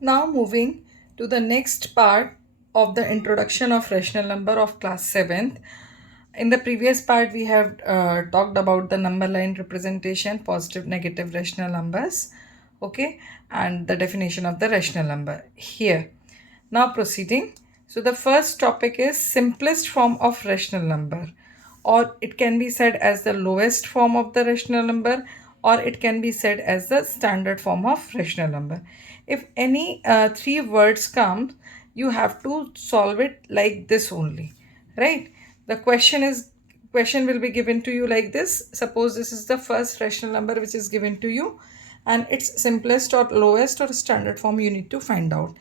Now moving to the next part of the introduction of rational number of class 7th. In the previous part, we have talked about the number line representation, positive, negative rational numbers, okay, and the definition of the rational number. Here, now proceeding. So the first topic is simplest form of rational number, or it can be said as the lowest form of the rational number, or it can be said as the standard form of rational number. If any three words come, you have to solve it like this only, right? The question will be given to you like this. Suppose this is the first rational number which is given to you, and its simplest or lowest or standard form you need to find out.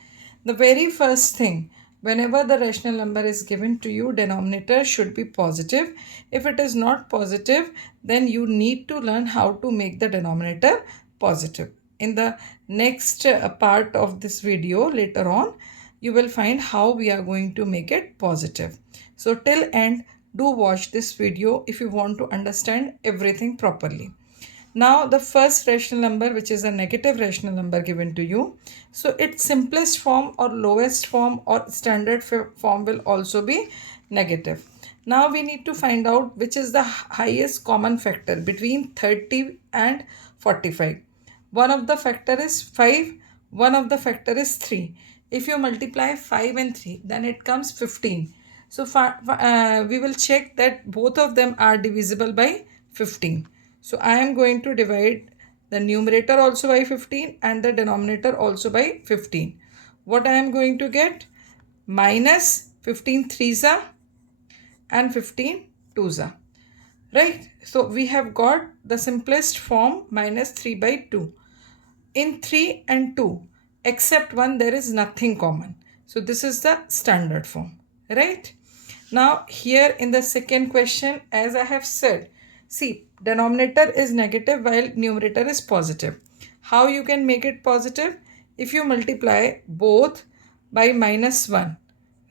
The very first thing, whenever the rational number is given to you, denominator should be positive. If it is not positive, then you need to learn how to make the denominator positive. In the next part of this video later on, you will find how we are going to make it positive. So till end, do watch this video if you want to understand everything properly. Now the first rational number, which is a negative rational number given to you, so its simplest form or lowest form or standard form will also be negative. Now we need to find out which is the highest common factor between 30 and 45. One of the factor is 5, one of the factor is 3. If you multiply 5 and 3, then it comes 15. So we will check that both of them are divisible by 15. So I am going to divide the numerator also by 15 and the denominator also by 15. What I am going to get? Minus 15 threes are and 15 twos are. Right? So we have got the simplest form minus 3 by 2. In 3 and 2, except 1, there is nothing common. So this is the standard form. Right? Now here in the second question, as I have said, see, denominator is negative while numerator is positive. How you can make it positive? If you multiply both by minus 1,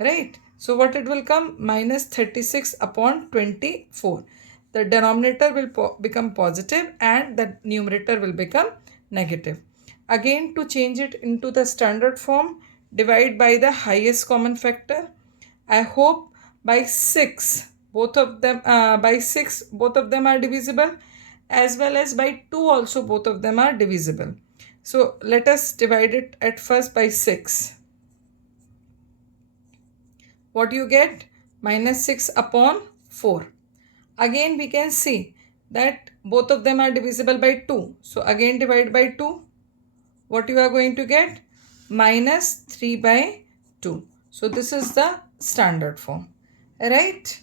right? So what it will come? Minus 36 upon 24. The denominator will become positive and the numerator will become negative. Again, to change it into the standard form, divide by the highest common factor. I hope by 6 both of them are divisible, as well as by 2 also both of them are divisible. So let us divide it at first by 6. What you get? Minus 6 upon 4. Again we can see that both of them are divisible by 2. So again divide by 2. What you are going to get? Minus 3 by 2. So this is the standard form. Right?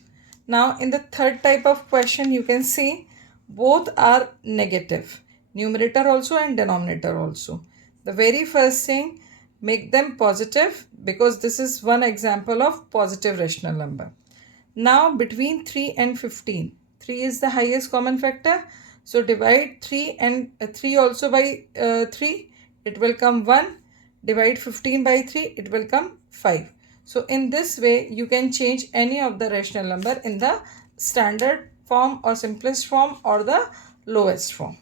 Now in the third type of question, you can see both are negative. Numerator also and denominator also. The very first thing, make them positive, because this is one example of positive rational number. Now between 3 and 15, 3 is the highest common factor. So divide 3 and 3 also by 3, it will come 1. Divide 15 by 3, it will come 5. So in this way, you can change any of the rational number in the standard form or simplest form or the lowest form.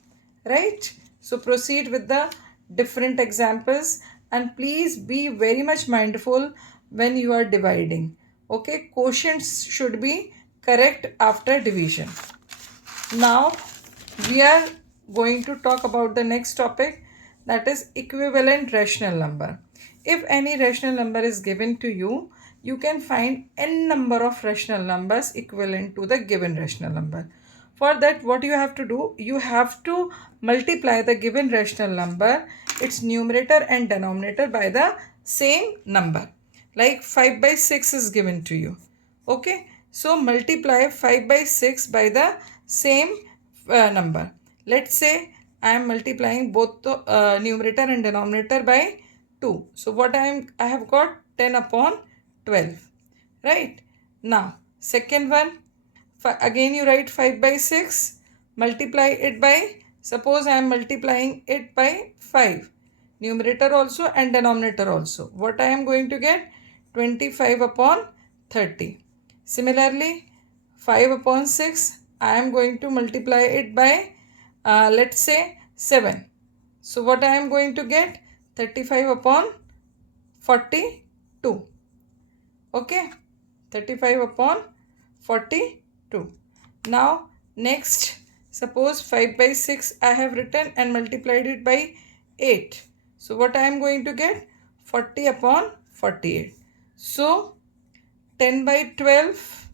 Right? So proceed with the different examples, and please be very much mindful when you are dividing. Okay, quotients should be correct after division. Now we are going to talk about the next topic, that is equivalent rational number. If any rational number is given to you, you can find n number of rational numbers equivalent to the given rational number. For that, what you have to do, you have to multiply the given rational number, its numerator and denominator, by the same number. Like 5 by 6 is given to you. Okay, so multiply 5 by 6 by the same number. Let's say I am multiplying both the numerator and denominator by 2. So what I have got 10 upon 12. Right? Now, second one, again you write 5 by 6, multiply it by, suppose I am multiplying it by 5. Numerator also and denominator also. What I am going to get? 25 upon 30. Similarly, 5 upon 6, I am going to multiply it by, let's say 7. So what I am going to get? 35 upon 42. Okay, 35 upon 42. Now next, suppose 5 by 6 I have written and multiplied it by 8. So what I am going to get? 40 upon 48. So 10 by 12,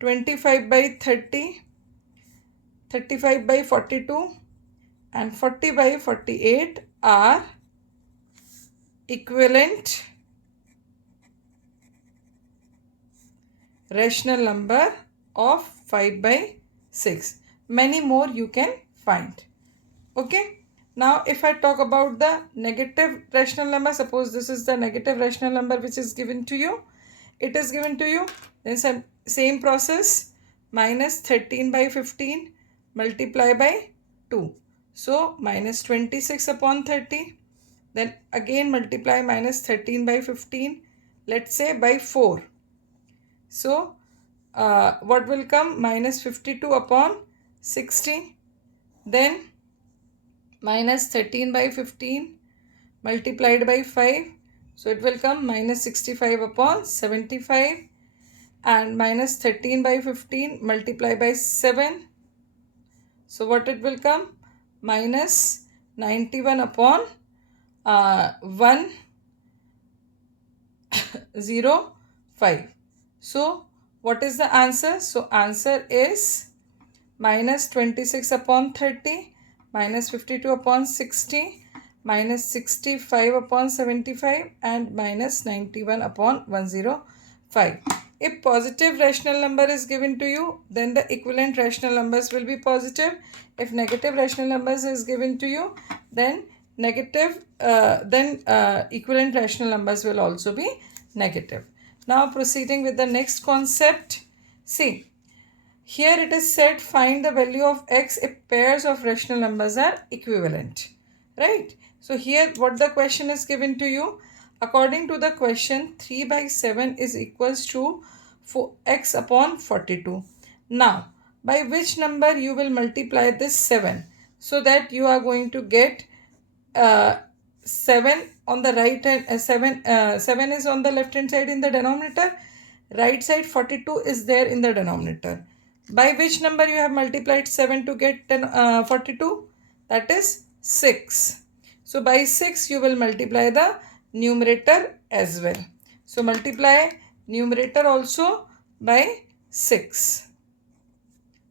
25 by 30, 35 by 42 and 40 by 48 are equivalent rational number of 5 by 6. Many more you can find. Okay. Now if I talk about the negative rational number, suppose this is the negative rational number which is given to you. It is given to you. Then same process, minus 13 by 15 multiply by 2. So minus 26 upon 30. Then again multiply minus 13 by 15. Let's say by 4. So what will come? Minus 52 upon 60. Then minus 13 by 15 multiplied by 5. So it will come minus 65 upon 75. And minus 13 by 15 multiplied by 7. So what it will come? Minus 91 upon 105. So what is the answer? So answer is minus 26 upon 30, minus 52 upon 60, minus 65 upon 75 and minus 91 upon 105. If positive rational number is given to you, then the equivalent rational numbers will be positive. If negative rational numbers is given to you, then equivalent rational numbers will also be negative. Now proceeding with the next concept. See, here it is said find the value of x if pairs of rational numbers are equivalent. Right? So here what the question is given to you. According to the question, 3 by 7 is equals to x upon 42. Now, by which number you will multiply this 7? So that you are going to get 7 on the right hand, 7 is on the left hand side in the denominator. Right side 42 is there in the denominator. By which number you have multiplied 7 to get 42? That is 6. So by 6 you will multiply the numerator as well. So multiply numerator also by 6.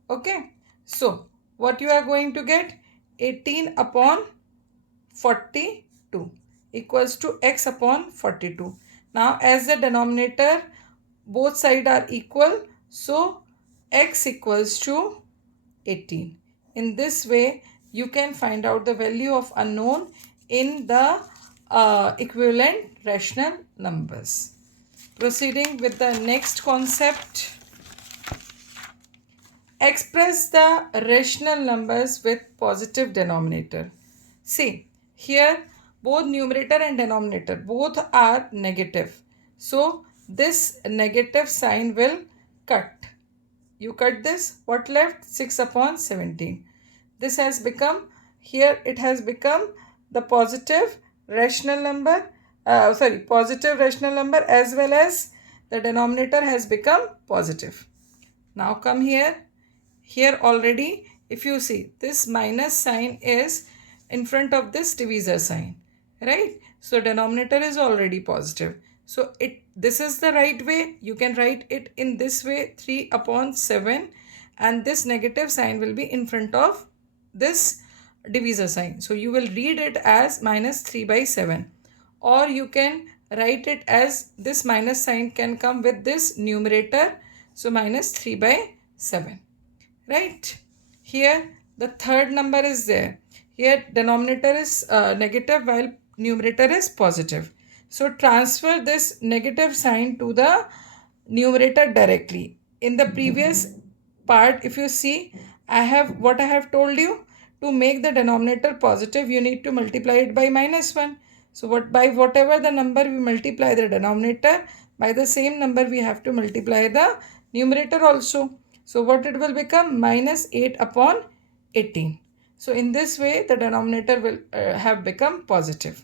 Okay. So what you are going to get? 18 upon 42 equals to x upon 42. Now as the denominator both sides are equal, so x equals to 18. In this way you can find out the value of unknown in the equivalent rational numbers. Proceeding with the next concept. Express the rational numbers with positive denominator. See, here both numerator and denominator both are negative. So this negative sign will cut. You cut this, what left? 6 upon 17. This has become, here it has become the positive rational number, positive rational number, as well as the denominator has become positive. Now come here. Here already, if you see, this minus sign is in front of this divisor sign, right? So denominator is already positive. So this is the right way. You can write it in this way, 3 upon 7, and this negative sign will be in front of this divisor sign. So you will read it as minus 3 by 7, or you can write it as this minus sign can come with this numerator. So minus 3 by 7. Right? Here the third number is there. Here denominator is negative while numerator is positive. So transfer this negative sign to the numerator directly. In the previous part, if you see, I have told you, to make the denominator positive, you need to multiply it by minus 1. So by whatever the number we multiply the denominator, by the same number we have to multiply the numerator also. So what it will become? Minus 8 upon 18. So in this way the denominator will have become positive.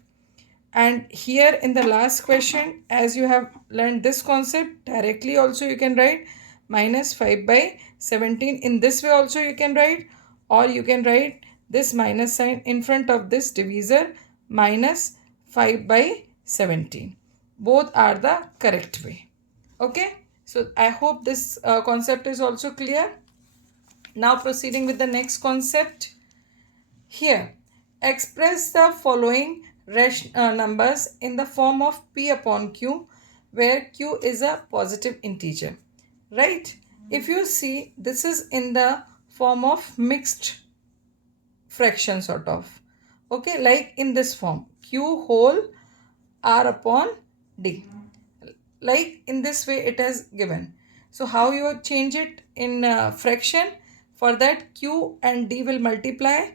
And here in the last question, as you have learned this concept, directly also you can write minus 5 by 17. In this way also you can write, or you can write this minus sign in front of this divisor, minus 5 by 17. Both are the correct way. Okay. So I hope this concept is also clear. Now proceeding with the next concept. Here, express the following numbers in the form of P upon Q, where Q is a positive integer. Right? If you see, this is in the form of mixed fraction sort of. Okay, like in this form, Q whole R upon D. Like in this way it is given. So how you change it in fraction? For that, Q and D will multiply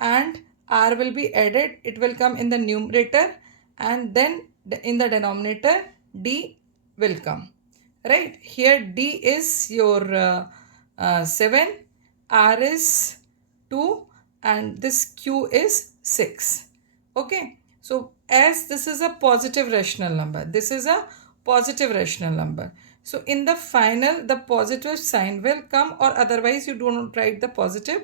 and R will be added. It will come in the numerator, and then in the denominator D will come. Right? Here D is your 7, R is 2, and this Q is 6. Okay. So as this is a positive rational number, this is a positive rational number. So in the final, the positive sign will come, or otherwise you do not write the positive.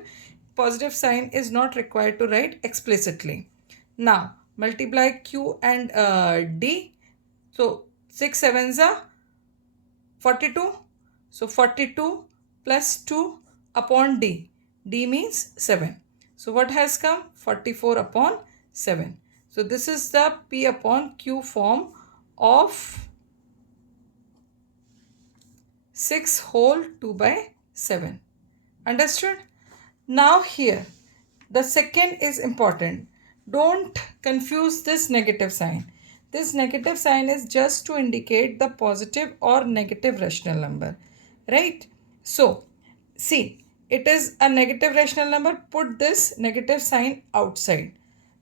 Positive sign is not required to write explicitly. Now multiply Q and D. So 6 sevens are 42. So 42 plus 2 upon D. D means 7. So what has come? 44 upon 7. So this is the P upon Q form of 6 whole 2 by 7. Understood? Now here, the second is important. Don't confuse this negative sign. This negative sign is just to indicate the positive or negative rational number. Right? So, see, it is a negative rational number. Put this negative sign outside.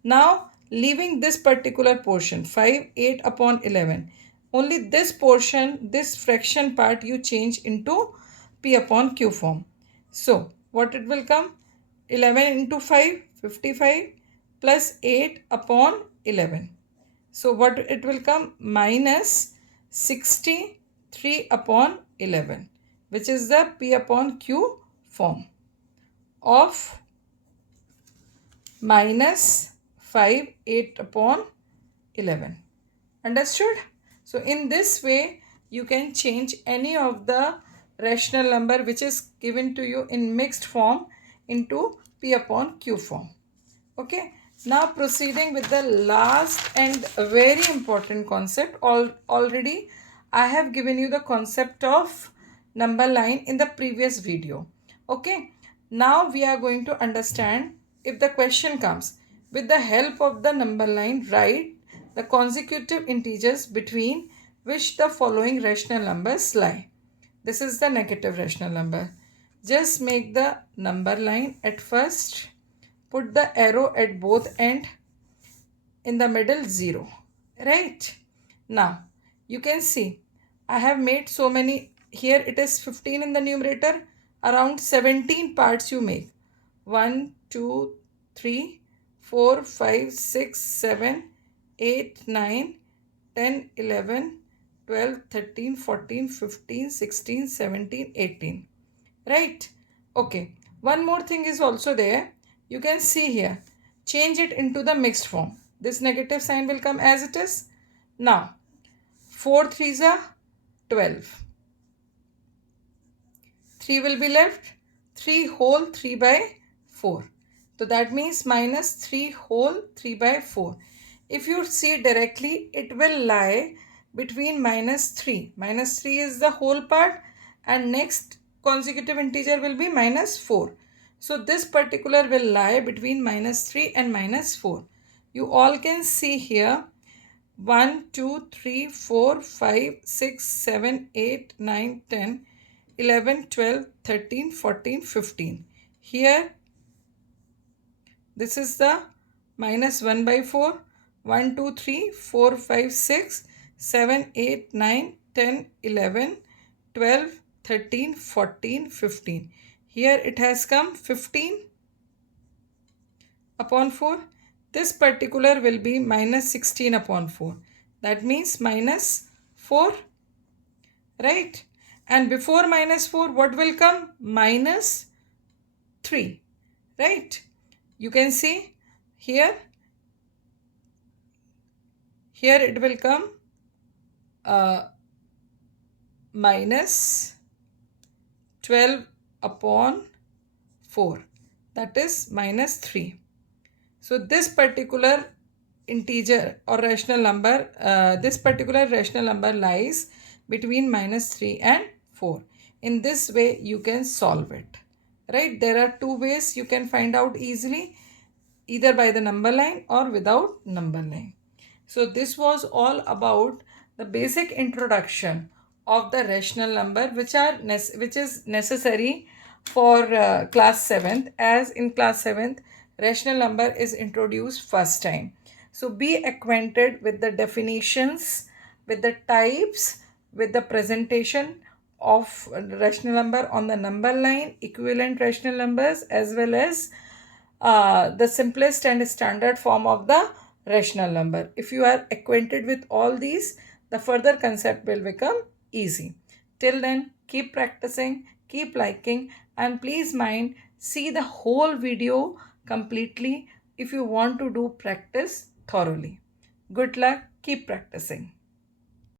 Now, leaving this particular portion, 5, 8 upon 11. Only this portion, this fraction part you change into P upon Q form. So, what it will come? 11 into 5, 55 plus 8 upon 11. So, what it will come? Minus 63 upon 11, which is the P upon Q form of minus 5, 8 upon 11. Understood? So in this way, you can change any of the rational number which is given to you in mixed form into P upon Q form. Okay. Now proceeding with the last and very important concept. Already I have given you the concept of number line in the previous video. Okay. Now we are going to understand, if the question comes, with the help of the number line, write the consecutive integers between which the following rational numbers lie. This is the negative rational number. Just make the number line at first. Put the arrow at both end, in the middle 0. Right? Now, you can see I have made so many. Here it is 15 in the numerator. Around 17 parts you make. 1, 2, 3, 4, 5, 6, 7, 8, 9, 10, 11, 12, 13, 14, 15, 16, 17, 18. Right? Okay. One more thing is also there. You can see here. Change it into the mixed form. This negative sign will come as it is. Now, 4 threes are 12. 3 will be left. 3 whole 3 by 4. So that means minus 3 whole 3 by 4. If you see directly, it will lie between minus 3. Minus 3 is the whole part, and next consecutive integer will be minus 4. So this particular will lie between minus 3 and minus 4. You all can see here 1, 2, 3, 4, 5, 6, 7, 8, 9, 10, 11, 12, 13, 14, 15. Here this is the minus 1 by 4. 1, 2, 3, 4, 5, 6, 7, 8, 9, 10, 11, 12, 13, 14, 15. Here it has come 15 upon 4. this particular will be minus 16 upon 4. That means minus 4, right? And before minus 4, what will come? Minus 3, right? You can see here, here it will come uh, minus 12 upon 4, that is minus 3. So this particular integer or rational number, this particular rational number lies between minus 3 and 4. In this way you can solve it, right? There are two ways you can find out easily, either by the number line or without number line. So this was all about the basic introduction of the rational number, which is necessary for class 7th, as in class 7th rational number is introduced first time. So be acquainted with the definitions, with the types, with the presentation of rational number on the number line, equivalent rational numbers, as well as the simplest and standard form of the rational number. If you are acquainted with all these, the further concept will become easy. Till then, keep practicing, keep liking, and please mind, see the whole video completely if you want to do practice thoroughly. Good luck, keep practicing.